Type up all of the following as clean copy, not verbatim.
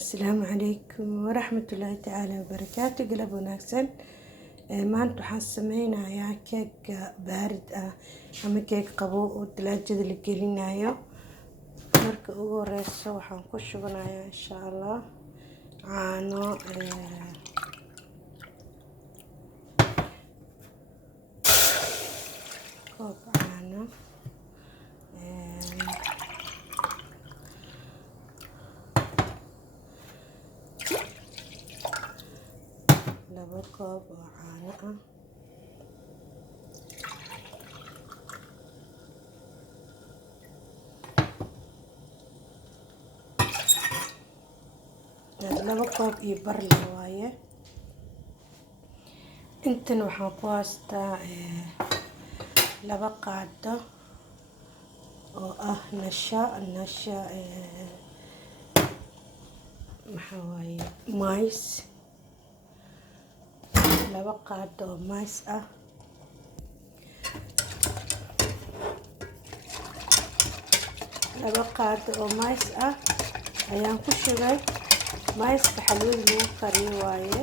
Asalaamu calaykum waraxmatullaahi tacaala wabarakaatu. Galab wanaagsan. Maanta waxaan sameynayaa keeg baarid ah ama keeg qabow oo talaajada la gelinayo. Marka ugu horeysa waxaan ku shubanayaa insha Allah caano koob caano laba koob oo caano ah laba koob iyo bar waaye. Intan waxaan ku haystaa laba qaado oo ah nasha maxaa waaye mais, laba qaado oo mais ah, laba qaado oo mais ah ayaan ku shubay. maiska xalwada lagu kariyo waaye,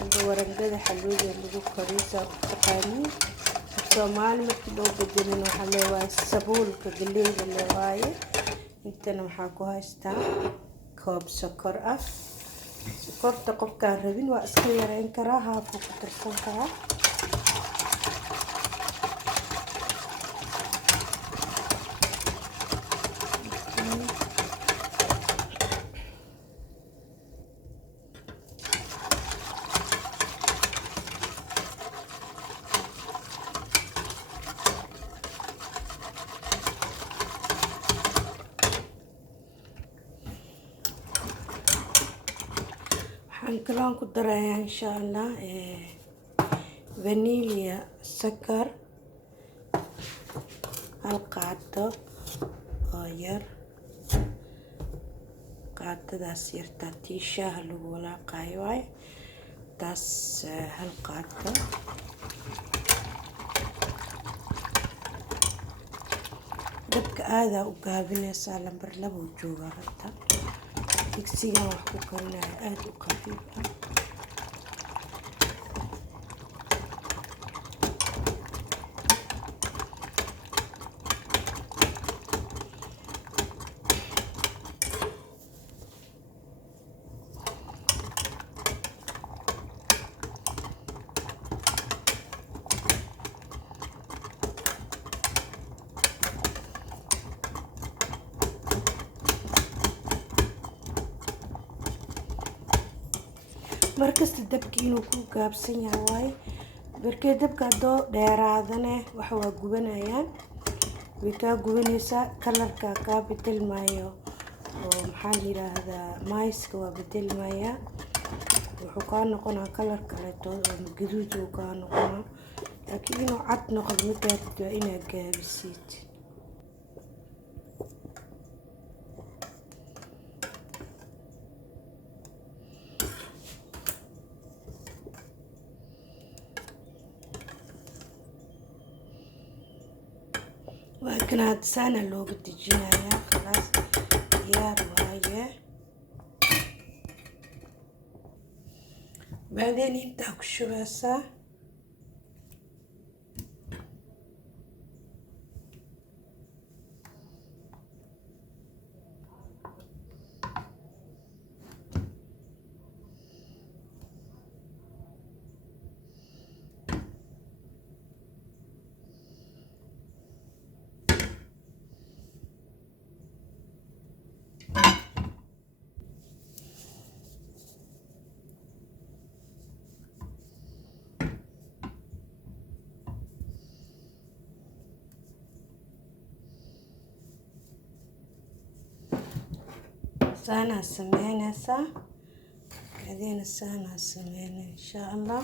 amba warangada xalwada lagu kariyo saa u taqaaniin. Soomaali markii loo bedelin waxaa leeyahay sabuulka galleyda le waaye. Intana waxaa ku haystaa koob sokor ah. Sokorta qofkaan rabin waa iska yareyn karaa, haafuu ku darsan karaa. waxaan kaloon ku darayaa insha Allah vanilla sakar hal qaado oo yar. qaadadaas yartaa tii shaaha lagu walaaqayo waaye, taas hal qaado. dabka aadaa u gaabinaysaa, lambar laba u joogaa rabta. digsigan wax ku karinayo aad u khafiif ah. markasta dabka inuu ku gaabsan yahay waaye, markii dabka hadoo dheeraadane waxa waa gubanayaan, way kaa gubanaysaa, kalarka kaa bedelmaayo oo maxaa la yiraahdaa maiska waa bedelmaya, wuxuu kaa noqonaa kalar kaleeto oo gaduud uu kaa noqonaa. laakiin inuu cad noqdo ma gaartid, waa inaad gaabisid. وكنا هتسانا لو بتجينا يا خلاص ديار وايه. بعدين انت شو بس سانا سمينا بعدين سانا سمينا إن شاء الله.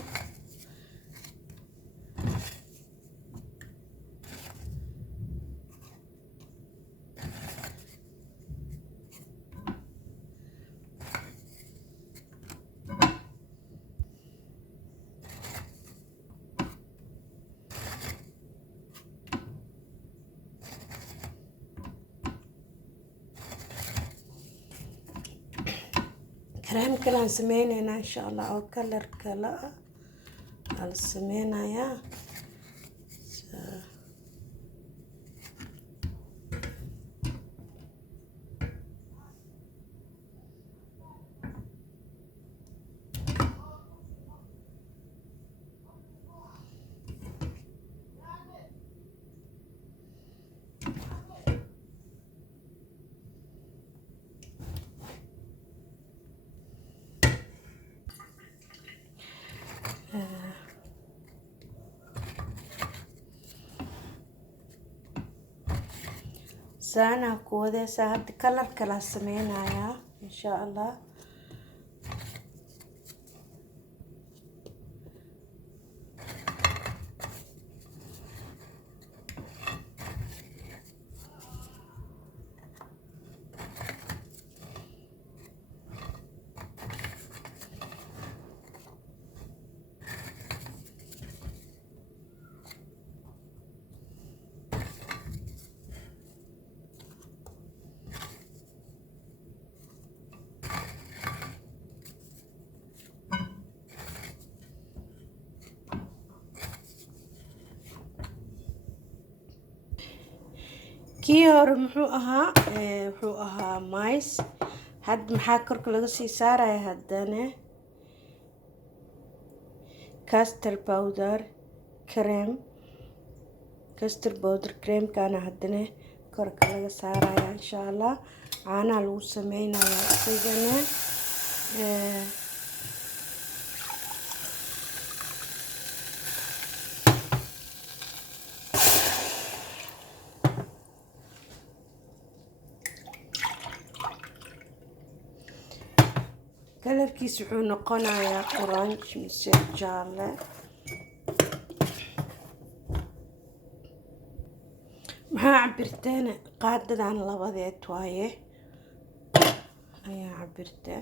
كريم كلان سمينينا إن شاء الله أو كلر كلا على السمينة يا سانا كودة ساعد كلر كلا سمينة يا إن شاء الله kii hore wuxuu ahaa mais had maxaa korka laga sii saaraya haddana custard powder creamkana haddana korka laga saaraya insha allah caanaha lagu sameynaya isagana kalarkiis wuxuu noqonayaa orange mise jaalle maxaa cabirteen qaadadan labadeed waaye ayaa cabirtee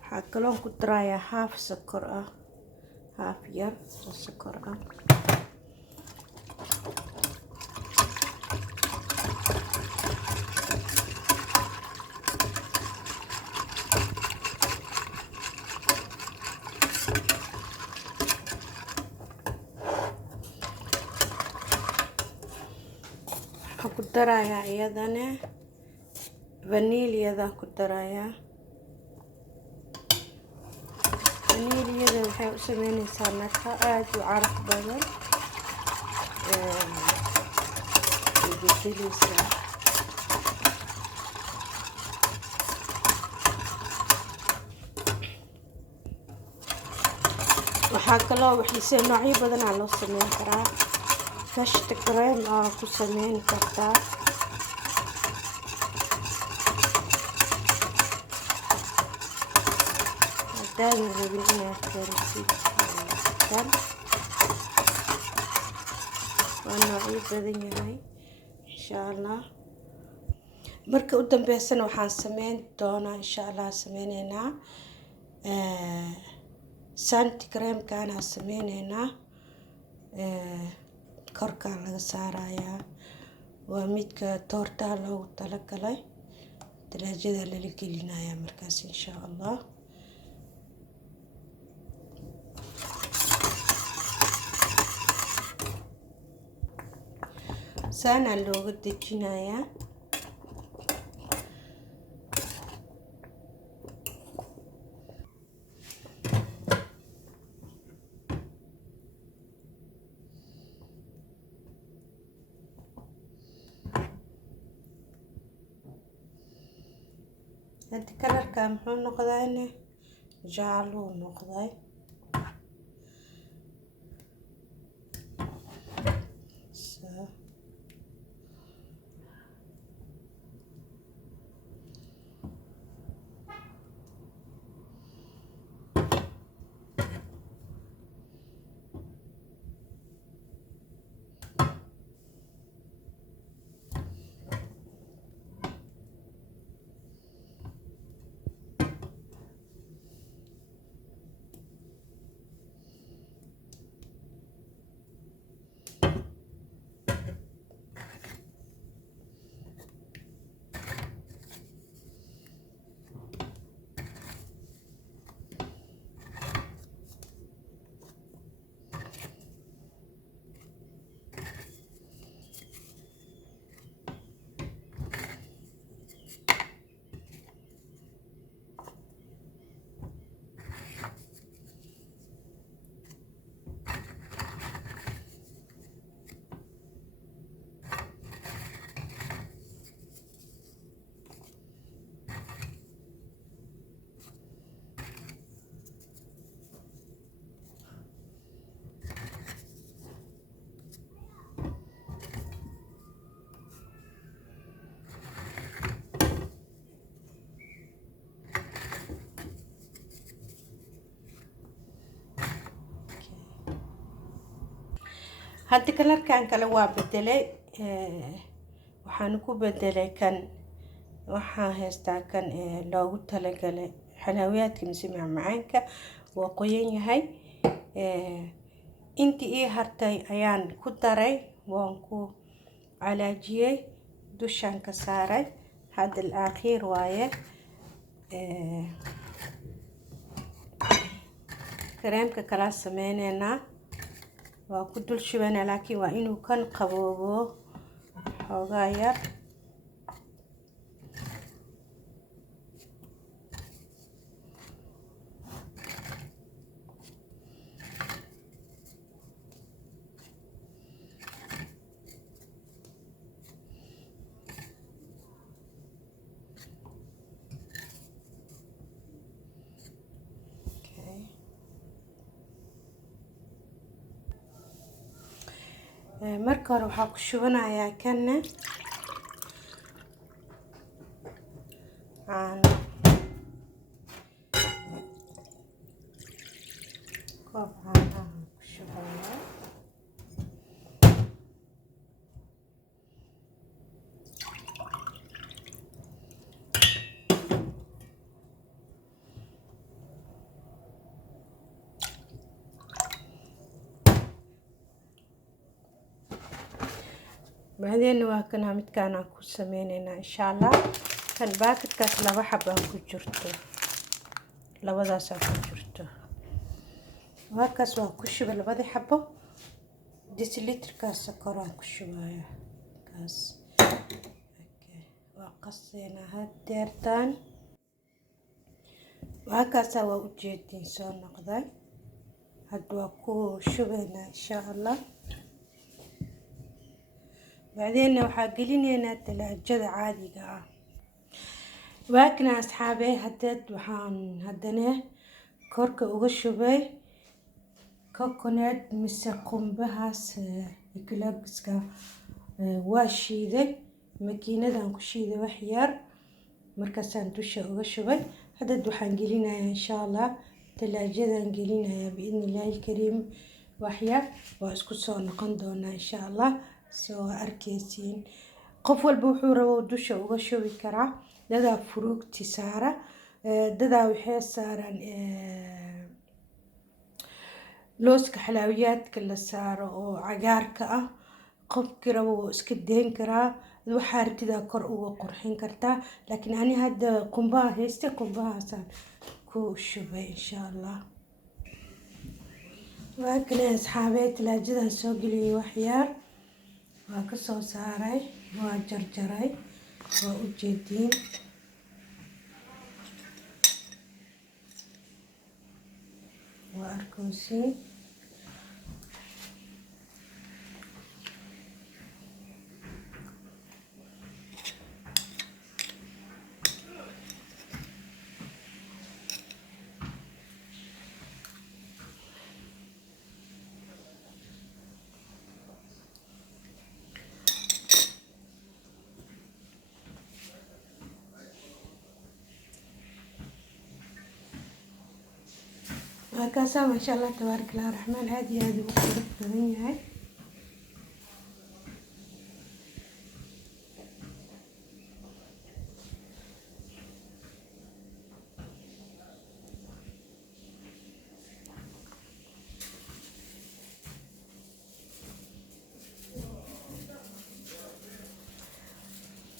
waxaa kaloon ku darayaa haaf sokor ah haaf yar oo sokor ah waxaan ku darayaa iyadana vaniliyada ku darayaa vaniliyada waxay u sameynaysaa marka aad u caraf badan bedeleysaa waxaa kaloo waxiise noocyo badanaa loo sameyn karaa kashta kareem aa ku sameyn kartaa hadaadan rabin inaad karisid kan waa noocyo badan yahay insha allah marka u dambeysana waxaan sameyn doonaa insha allah sameyneynaa santi creamkana sameyneynaa korkaa laga saarayaa waa midka toortaha loogu talagalay talaajada lala gelinayaa markaas insha allah saana looga dejinayaa hadda kalarka muxuu noqdayne jaaluu noqday hadda kalarkan kale waa bedelay waxaan ku bedelay kan waxaan haystaa kan loogu talagalay xalaawiyaadka mise macmacaanka waa qoyan yahay intii ii hartay ayaan ku daray waan ku calaajiyay dushaan ka saaray hadda الأخير waaye kareemka kala sameynayna waa ku dul shubana laakiin waa inuu kan qaboobo xoogaa yar marka hore waxaa ku shubanayaa kanna koob caanaha ku shubanayaa بعدين واكنا متكانا ku sameynayna insha Allah kan baakadkaas laba xabba ku jirto labadaas ku jirto waakaas waa ku shubay labada xabbo deciliterkaas sokor aan ku shubaya kaas waa qasayna hadeertaan waakaas waa u jeedin soo noqday hadda waa ku shubayna insha Allah بعدين waxaa gelinaynaa talaajada caadiga ah waakna asxaabay waxaan hadana korka uga shubay coconut mise qumbahaas eclipska waa shiiday makiinadan ku shiiday wax yar markaasaan dusha uga shubay hadda waxaan gelinayaa insha Allah talaajadan gelinayaa biidnillaahi kariim wax yar waa isku soo noqon doonaa insha Allah soo arkaysiin qof walba wuxuu rabo dusha uga shubi karaa dada fruugti saara dada waxay saaran looska xalaawiyaadka la saaro oo cagaarka ah qofkii rabo iska deyn karaa waxa rabtida kor uga qurxin kartaa laakiin ani hadda qumbaha haysta qumbahaasaan ku shubay insha Allah waa kana asxaabay talaajadan soo geliyay wax yar waa ka soo saaray waa jarjaray waa u jeedin waa arkoosin وهكذا ما شاء الله تبارك الله الرحمن هذه وقت بدني هاي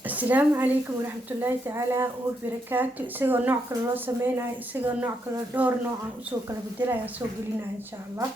السلام عليكم ورحمة الله تعالى وبركاته isagoo nooc kale loo sameeyay isagoo nooc kale dhowr nooc aan u soo kala bedelay soo gelinaa insha Allah